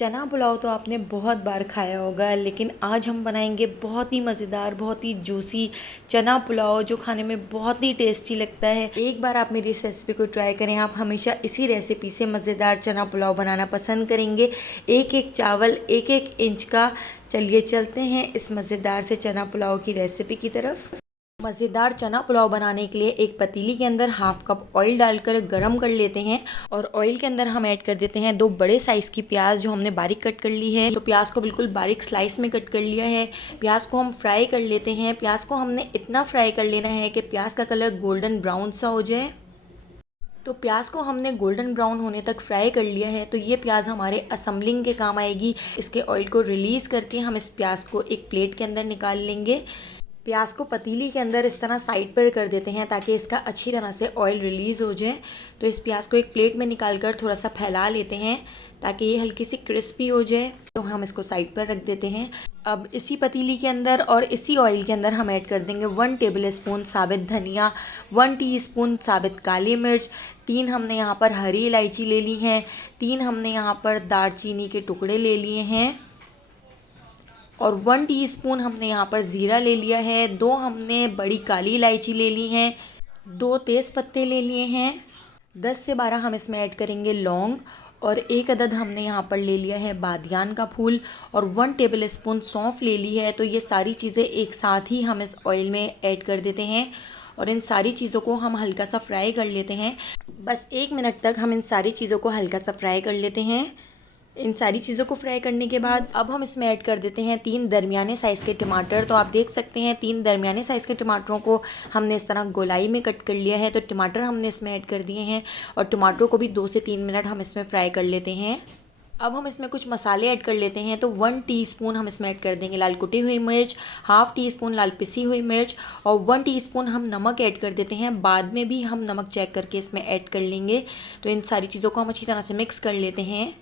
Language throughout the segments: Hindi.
चना पुलाव तो आपने बहुत बार खाया होगा, लेकिन आज हम बनाएंगे बहुत ही मज़ेदार, बहुत ही जूसी चना पुलाव जो खाने में बहुत ही टेस्टी लगता है। एक बार आप मेरी इस रेसिपी को ट्राई करें, आप हमेशा इसी रेसिपी से मज़ेदार चना पुलाव बनाना पसंद करेंगे। एक एक चावल एक एक इंच का। चलिए चलते हैं इस मज़ेदार से चना पुलाव की रेसिपी की तरफ। मज़ेदार चना पुलाव बनाने के लिए एक पतीली के अंदर हाफ कप ऑयल डालकर गरम कर लेते हैं और ऑयल के अंदर हम ऐड कर देते हैं 2 बड़े साइज़ की प्याज जो हमने बारीक कट कर ली है। तो प्याज को बिल्कुल बारीक स्लाइस में कट कर लिया है। प्याज को हम फ्राई कर लेते हैं। प्याज को हमने इतना फ्राई कर लेना है कि प्याज का कलर गोल्डन ब्राउन सा हो जाए। तो प्याज को हमने गोल्डन ब्राउन होने तक फ्राई कर लिया है। तो ये प्याज हमारे असम्बलिंग के काम आएगी। इसके ऑयल को रिलीज़ करके हम इस प्याज को एक प्लेट के अंदर निकाल लेंगे। प्याज को पतीली के अंदर इस तरह साइड पर कर देते हैं ताकि इसका अच्छी तरह से ऑयल रिलीज़ हो जाए। तो इस प्याज को एक प्लेट में निकाल कर थोड़ा सा फैला लेते हैं ताकि ये हल्की सी क्रिस्पी हो जाए। तो हम इसको साइड पर रख देते हैं। अब इसी पतीली के अंदर और इसी ऑयल के अंदर हम ऐड कर देंगे 1 टेबल स्पून साबित धनिया, 1 टीस्पून साबित काली मिर्च, 3 हमने यहाँ पर हरी इलायची ले ली हैं, 3 हमने यहाँ पर दालचीनी के टुकड़े ले लिए हैं और 1 टीस्पून हमने यहाँ पर ज़ीरा ले लिया है, 2 हमने बड़ी काली इलायची ले ली हैं, 2 तेज़ पत्ते ले लिए हैं, 10 से 12 हम इसमें ऐड करेंगे लौंग और 1 अदद हमने यहाँ पर ले लिया है बादियान का फूल और 1 टेबल स्पून सौंफ ले ली है। तो ये सारी चीज़ें एक साथ ही हम इस ऑयल में ऐड कर देते हैं और इन सारी चीज़ों को हम हल्का सा फ्राई कर लेते हैं। बस 1 मिनट तक हम इन सारी चीज़ों को हल्का सा फ्राई कर लेते हैं। इन सारी चीज़ों को फ्राई करने के बाद अब हम इसमें ऐड कर देते हैं 3 दरमियाने साइज़ के टमाटर। तो आप देख सकते हैं 3 दरमियाने साइज़ के टमाटरों को हमने इस तरह गोलाई में कट कर लिया है। तो टमाटर हमने इसमें ऐड कर दिए हैं और टमाटरों को भी 2 से 3 मिनट हम इसमें फ्राई कर लेते हैं। अब हम इसमें कुछ मसाले ऐड कर लेते हैं। तो 1 टीस्पून हम इसमें ऐड कर देंगे लाल कुटी हुई मिर्च, हाफ़ टी स्पून लाल पिसी हुई मिर्च और 1 टीस्पून हम नमक ऐड कर देते हैं। बाद में भी हम नमक चेक करके इसमें ऐड कर लेंगे। तो इन सारी चीज़ों को हम अच्छी तरह से मिक्स कर लेते हैं।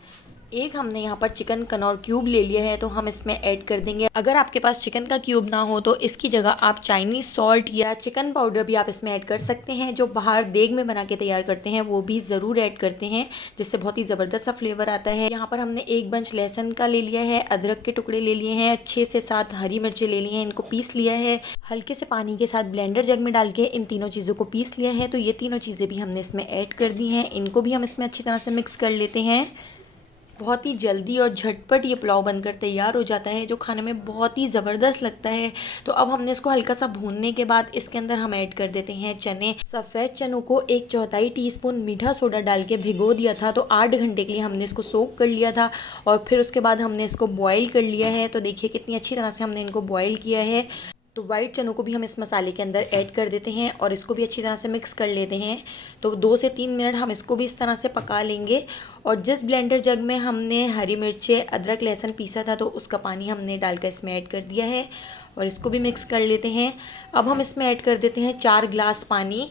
एक हमने यहाँ पर चिकन कनौर क्यूब ले लिया है तो हम इसमें ऐड कर देंगे। अगर आपके पास चिकन का क्यूब ना हो तो इसकी जगह आप चाइनीज़ सॉल्ट या चिकन पाउडर भी आप इसमें ऐड कर सकते हैं। जो बाहर देग में बना के तैयार करते हैं वो भी ज़रूर ऐड करते हैं, जिससे बहुत ही ज़बरदस्त सा फ्लेवर आता है। यहाँ पर हमने 1 बंच लहसुन का ले लिया है, अदरक के टुकड़े ले लिए हैं, 6 से 7 हरी मिर्चें ले ली हैं, इनको पीस लिया है। हल्के से पानी के साथ ब्लेंडर जग में डाल के इन तीनों चीज़ों को पीस लिया है। तो ये तीनों चीज़ें भी हमने इसमें ऐड कर दी हैं। इनको भी हम इसमें अच्छी तरह से मिक्स कर लेते हैं। बहुत ही जल्दी और झटपट ये पुलाव बनकर तैयार हो जाता है जो खाने में बहुत ही ज़बरदस्त लगता है। तो अब हमने इसको हल्का सा भूनने के बाद इसके अंदर हम ऐड कर देते हैं चने। सफ़ेद चनों को 1/4 टीस्पून मीठा सोडा डाल के भिगो दिया था। तो 8 घंटे के लिए हमने इसको सोक कर लिया था और फिर उसके बाद हमने इसको बॉयल कर लिया है। तो देखिए कितनी अच्छी तरह से हमने इनको बॉयल किया है। तो वाइट चनों को भी हम इस मसाले के अंदर ऐड कर देते हैं और इसको भी अच्छी तरह से मिक्स कर लेते हैं। तो 2 से 3 मिनट हम इसको भी इस तरह से पका लेंगे। और जिस ब्लेंडर जग में हमने हरी मिर्चें, अदरक, लहसुन पीसा था तो उसका पानी हमने डालकर इसमें ऐड कर दिया है और इसको भी मिक्स कर लेते हैं। अब हम इसमें ऐड कर देते हैं 4 गिलास पानी।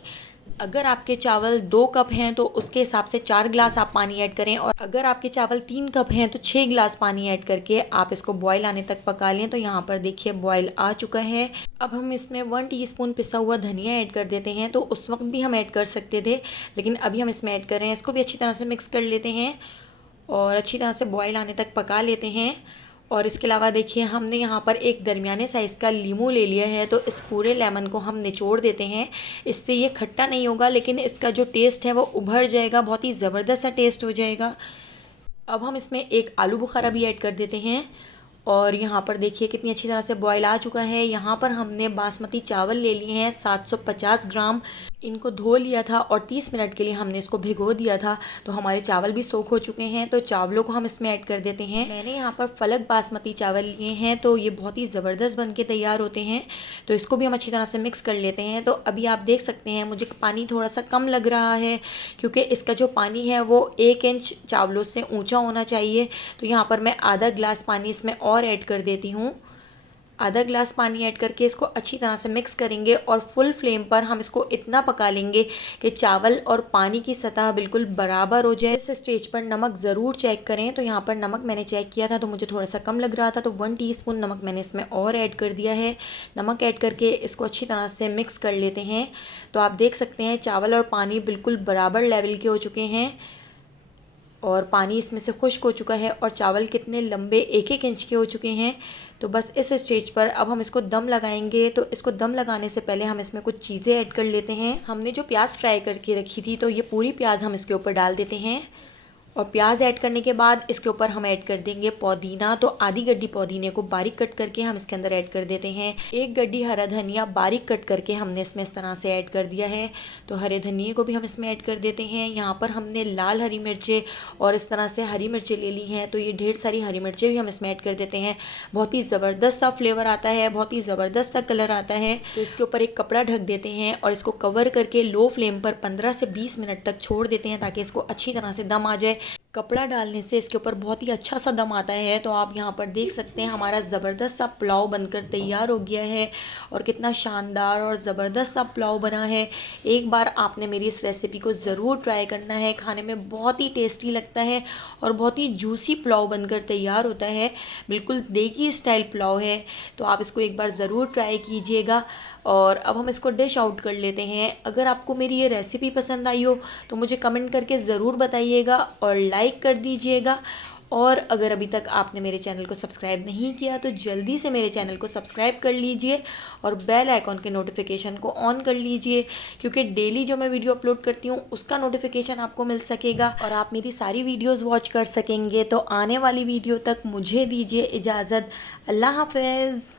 अगर आपके चावल 2 कप हैं तो उसके हिसाब से 4 गिलास आप पानी ऐड करें और अगर आपके चावल 3 कप हैं तो 6 गिलास पानी ऐड करके आप इसको बॉयल आने तक पका लें। तो यहाँ पर देखिए बॉयल आ चुका है। अब हम इसमें 1 टीस्पून पिसा हुआ धनिया ऐड कर देते हैं। तो उस वक्त भी हम ऐड कर सकते थे, लेकिन अभी हम इसमें ऐड कर रहे हैं। इसको भी अच्छी तरह से मिक्स कर लेते हैं और अच्छी तरह से बॉयल आने तक पका लेते हैं। और इसके अलावा देखिए हमने यहाँ पर एक दरमियाने साइज़ का लीमू ले लिया है। तो इस पूरे लेमन को हम निचोड़ देते हैं। इससे ये खट्टा नहीं होगा, लेकिन इसका जो टेस्ट है वो उभर जाएगा, बहुत ही ज़बरदस्त सा टेस्ट हो जाएगा। अब हम इसमें एक आलू बुखारा भी ऐड कर देते हैं और यहाँ पर देखिए कितनी अच्छी तरह से बॉयल आ चुका है। यहाँ पर हमने बासमती चावल ले लिए हैं 750 ग्राम। इनको धो लिया था और 30 मिनट के लिए हमने इसको भिगो दिया था। तो हमारे चावल भी सोख हो चुके हैं। तो चावलों को हम इसमें ऐड कर देते हैं। मैंने यहाँ पर फलक बासमती चावल लिए हैं तो ये बहुत ही ज़बरदस्त बन के तैयार होते हैं। तो इसको भी हम अच्छी तरह से मिक्स कर लेते हैं। तो अभी आप देख सकते हैं मुझे पानी थोड़ा सा कम लग रहा है क्योंकि इसका जो पानी है वो 1 इंच चावलों से ऊँचा होना चाहिए। तो यहाँ पर मैं आधा गिलास पानी इसमें और ऐड कर देती हूँ। आधा गिलास पानी ऐड करके इसको अच्छी तरह से मिक्स करेंगे और फुल फ्लेम पर हम इसको इतना पका लेंगे कि चावल और पानी की सतह बिल्कुल बराबर हो जाए। इस स्टेज पर नमक ज़रूर चेक करें। तो यहाँ पर नमक मैंने चेक किया था तो मुझे थोड़ा सा कम लग रहा था, तो 1 टीस्पून नमक मैंने इसमें और ऐड कर दिया है। नमक ऐड करके इसको अच्छी तरह से मिक्स कर लेते हैं। तो आप देख सकते हैं चावल और पानी बिल्कुल बराबर लेवल के हो चुके हैं और पानी इसमें से खुश्क हो चुका है और चावल कितने लंबे 1-1 इंच के हो चुके हैं। तो बस इस स्टेज पर अब हम इसको दम लगाएंगे। तो इसको दम लगाने से पहले हम इसमें कुछ चीज़ें ऐड कर लेते हैं। हमने जो प्याज फ्राई करके रखी थी तो ये पूरी प्याज हम इसके ऊपर डाल देते हैं और प्याज ऐड करने के बाद इसके ऊपर हम ऐड कर देंगे पुदीना। तो आधी गड्डी पुदीने को बारीक कट करके हम इसके अंदर ऐड कर देते हैं। 1 गड्डी हरा धनिया बारीक कट करके हमने इसमें इस तरह से ऐड कर दिया है। तो हरे धनिए को भी हम इसमें ऐड कर देते हैं। यहाँ पर हमने लाल हरी मिर्चें और इस तरह से हरी मिर्चें ले ली हैं, तो ये ढेर सारी हरी मिर्चें भी हम इसमें ऐड कर देते हैं। बहुत ही ज़बरदस्त सा फ्लेवर आता है, बहुत ही ज़बरदस्त सा कलर आता है। तो इसके ऊपर एक कपड़ा ढक देते हैं और इसको कवर करके लो फ्लेम पर 15 से 20 मिनट तक छोड़ देते हैं ताकि इसको अच्छी तरह से दम आ जाए। कपड़ा डालने से इसके ऊपर बहुत ही अच्छा सा दम आता है। तो आप यहाँ पर देख सकते हैं हमारा ज़बरदस्त सा पुलाव बनकर तैयार हो गया है और कितना शानदार और ज़बरदस्त सा पुलाव बना है। एक बार आपने मेरी इस रेसिपी को ज़रूर ट्राई करना है, खाने में बहुत ही टेस्टी लगता है और बहुत ही जूसी पुलाव बनकर तैयार होता है। बिल्कुल देगी स्टाइल पुलाव है, तो आप इसको एक बार ज़रूर ट्राई कीजिएगा। और अब हम इसको डिश आउट कर लेते हैं। अगर आपको मेरी ये रेसिपी पसंद आई हो तो मुझे कमेंट करके ज़रूर बताइएगा और लाइक कर दीजिएगा। और अगर अभी तक आपने मेरे चैनल को सब्सक्राइब नहीं किया तो जल्दी से मेरे चैनल को सब्सक्राइब कर लीजिए और बेल आइकॉन के नोटिफिकेशन को ऑन कर लीजिए, क्योंकि डेली जो मैं वीडियो अपलोड करती हूँ उसका नोटिफिकेशन आपको मिल सकेगा और आप मेरी सारी वीडियोस वॉच कर सकेंगे। तो आने वाली वीडियो तक मुझे दीजिए इजाज़त। अल्लाह हाफ़िज़।